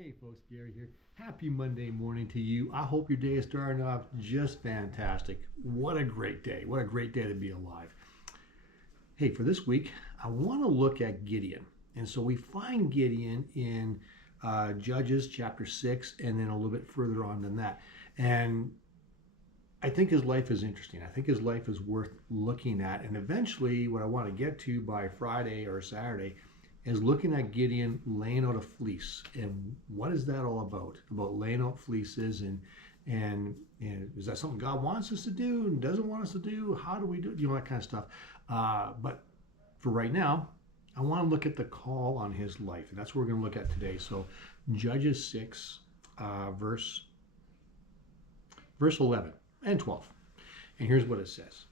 Hey folks, Gary here. Happy Monday morning to you. I hope your day is starting off just fantastic. What a great day. What a great day to be alive. Hey, for this week, I want to look at Gideon. And so we find Gideon in Judges chapter 6 and then a little bit further on than that. And I think his life is interesting. I think his life is worth looking at. And eventually, what I want to get to by Friday or Saturday is looking at Gideon laying out a fleece. And what is that all about? About laying out fleeces and is that something God wants us to do and doesn't want us to do? How do we do it? You know, that kind of stuff. But for right now, I want to look at the call on his life. And that's what we're going to look at today. So Judges 6, verse 11 and 12. And here's what it says.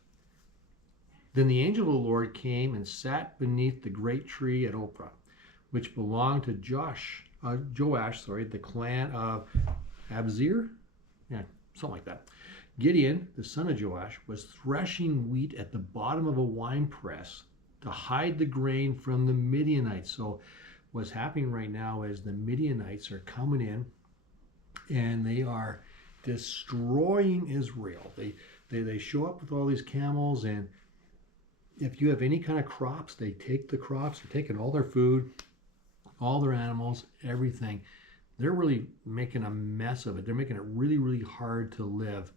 Then the angel of the Lord came and sat beneath the great tree at Ophrah, which belonged to Joash, the clan of Abzir. Yeah, something like that. Gideon, the son of Joash, was threshing wheat at the bottom of a wine press to hide the grain from the Midianites. So what's happening right now is the Midianites are coming in and they are destroying Israel. They show up with all these camels, and if you have any kind of crops, they take the crops, they're taking all their food, all their animals, everything. They're really making a mess of it. They're making it really, really hard to live.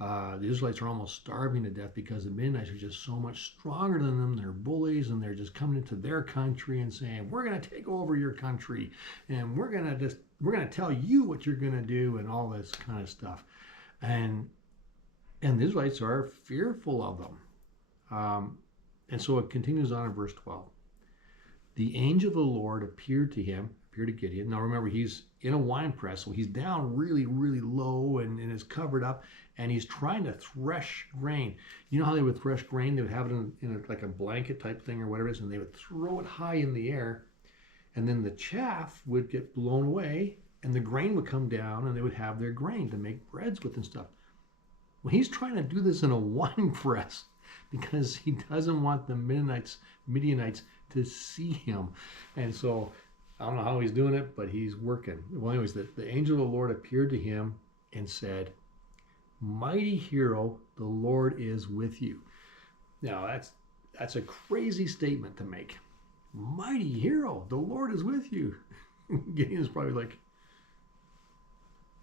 The Israelites are almost starving to death because the Midianites are just so much stronger than them. They're bullies, and they're just coming into their country and saying, "We're going to take over your country, and we're going to tell you what you're going to do," and all this kind of stuff. And the Israelites are fearful of them. And so it continues on in verse 12. The angel of the Lord appeared to Gideon. Now remember, he's in a wine press, so he's down really, really low and is covered up, and he's trying to thresh grain. You know how they would thresh grain? They would have it in like a blanket type thing or whatever it is, and they would throw it high in the air, and then the chaff would get blown away, and the grain would come down, and they would have their grain to make breads with and stuff. Well, he's trying to do this in a wine press because he doesn't want the Midianites to see him. And so I don't know how he's doing it, but he's working. Well, anyways, the angel of the Lord appeared to him and said, "Mighty hero, the Lord is with you." Now, that's a crazy statement to make. Mighty hero, the Lord is with you. Gideon's probably like,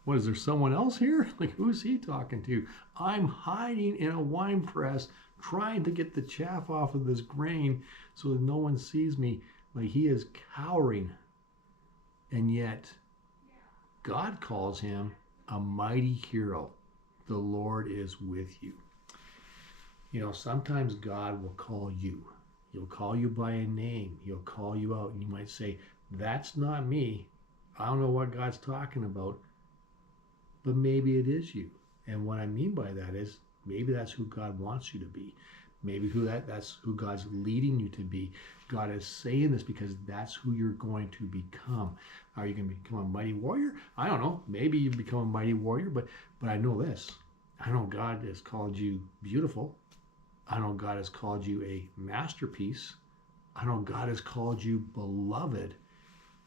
what, is there someone else here? Like, who's he talking to? I'm hiding in a wine press trying to get the chaff off of this grain so that no one sees me. Like, he is cowering. And yet, God calls him a mighty hero. The Lord is with you. You know, sometimes God will call you. He'll call you by a name. He'll call you out. And you might say, "That's not me. I don't know what God's talking about." But maybe it is you. And what I mean by that is maybe that's who God wants you to be. Maybe that's who God's leading you to be. God is saying this because that's who you're going to become. Are you going to become a mighty warrior? I don't know. Maybe you become a mighty warrior, but I know this. I know God has called you beautiful. I know God has called you a masterpiece. I know God has called you beloved.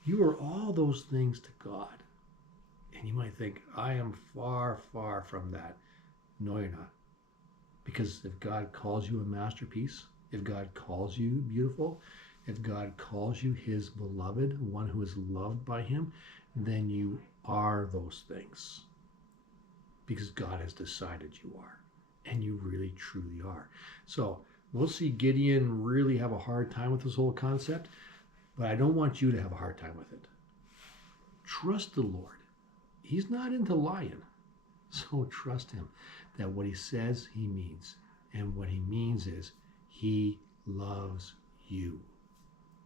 You are all those things to God. And you might think, I am far, far from that. No, you're not. Because if God calls you a masterpiece, if God calls you beautiful, if God calls you his beloved, one who is loved by him, then you are those things. Because God has decided you are. And you really, truly are. So we'll see Gideon really have a hard time with this whole concept, but I don't want you to have a hard time with it. Trust the Lord. He's not into lying. So trust him that what he says, he means. And what he means is he loves you.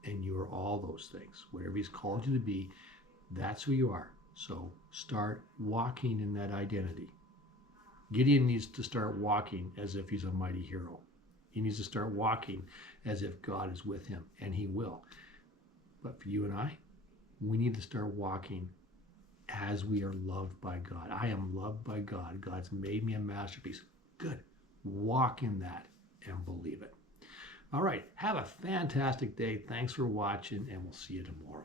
And you are all those things. Whatever he's called you to be, that's who you are. So start walking in that identity. Gideon needs to start walking as if he's a mighty hero. He needs to start walking as if God is with him, and he will. But for you and I, we need to start walking as we are loved by God. I am loved by God. God's made me a masterpiece. Good. Walk in that and believe it. All right. Have a fantastic day. Thanks for watching, and we'll see you tomorrow.